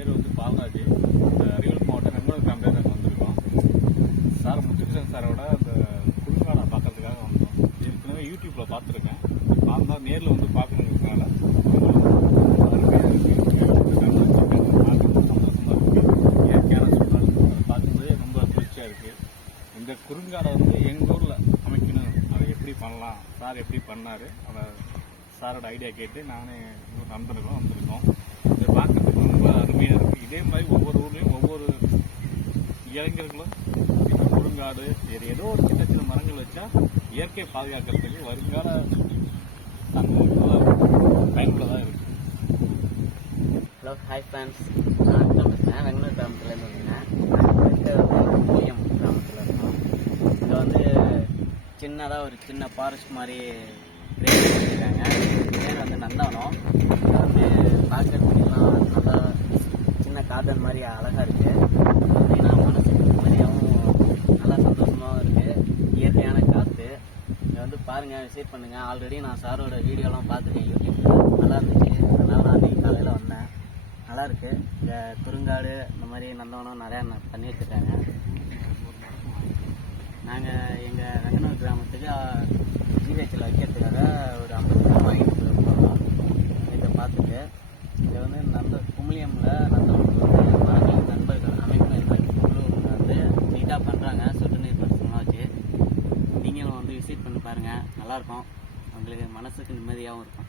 பேர் வந்து பாலராஜ். அரியலூர் மாவட்டம் வெங்கடூர் கிராமத்தில் நாங்கள் வந்திருக்கோம். சார் முத்துகிருஷ்ணன் சாரோட அந்த குறுங்காடை பார்க்கறதுக்காக வந்தோம். ஏற்கனவே யூடியூப்பில் பார்த்துருக்கேன். நான் தான் நேரில் வந்து பார்க்கணுங்கிறதுனால அருமையாக இருக்குது. சந்தோஷமாக இருக்குது. இயற்கையான சூழல் அதை பார்க்கும்போது ரொம்ப திருப்தியாக இருக்குது. இந்த குறுங்காடை வந்து எங்கள் ஊரில் அமைக்கணும், அதை எப்படி பண்ணலாம், சார் எப்படி பண்ணார், அதை சாரோட ஐடியா கேட்டு நானே இன்னொரு நண்பர்களும் வந்திருக்கோம். இதை பார்க்கறதுக்கு ரொம்ப அருமையாக இருக்குது. இதே மாதிரி ஒவ்வொரு ஊர்லேயும் ஒவ்வொரு இளைஞர்களும் இந்த குறுங்காடு ஏதோ ஒரு சின்ன சின்ன மரங்கள் வச்சா இயற்கையை பாதுகாக்கிறதுக்கு வருங்கால பயனுள்ளதாக இருக்குது. Hello, hi friends. நான் பேசுகிறேன். வெங்கடூர் கிராமத்துலேருந்து வந்தேன். புளியம் கிராமத்தில் இருக்கோம். இங்கே வந்து சின்னதாக ஒரு சின்ன ஃபாரஸ்ட் மாதிரி கிரியேட் பண்ணியிருக்காங்க. பேர் வந்து நந்தவனம். இதை வந்து பார்க்கறதுக்கெல்லாம் நல்லா சின்ன கார்டன் மாதிரி அழகாக இருக்குது. பார்த்தீங்கன்னா மனசுக்கு நிம்மதியாகவும் நல்லா சந்தோஷமாகவும் இருக்குது. இயற்கையான காற்று. இதை வந்து பாருங்கள், விசிட் பண்ணுங்கள். ஆல்ரெடி நான் சாரோட வீடியோலாம் பார்த்துருக்கேன் யூடியூப்பில். நல்லா இருந்துச்சு. அதனால் நான் அன்றைக்கி காலையில் வந்தேன். நல்லாயிருக்கு. இந்த குறுங்காடு இந்த மாதிரி நந்தவனம் நிறையா பண்ணி வச்சுருக்காங்க. நாங்கள் எங்கள் வெங்கனூர் கிராமத்துக்கு ஜிஹெச்சில் வைக்கிறதுக்காக ஒரு 50 ரூபா வாங்கிட்டு போகிறோம். இதை பார்த்துட்டு இதை வந்து குமிலியமில் நந்தவனத்தில் வந்து மரங்கள் நண்பர்கள் அமைப்பு குழு வந்து நீட்டாக பண்ணுறாங்க. சொட்டு நீர் பரிசுலாம் வச்சு நீங்களும் வந்து விசிட் பண்ணி பாருங்கள். நல்லாயிருக்கும். உங்களுக்கு மனசுக்கு நிம்மதியாகவும் இருக்கும்.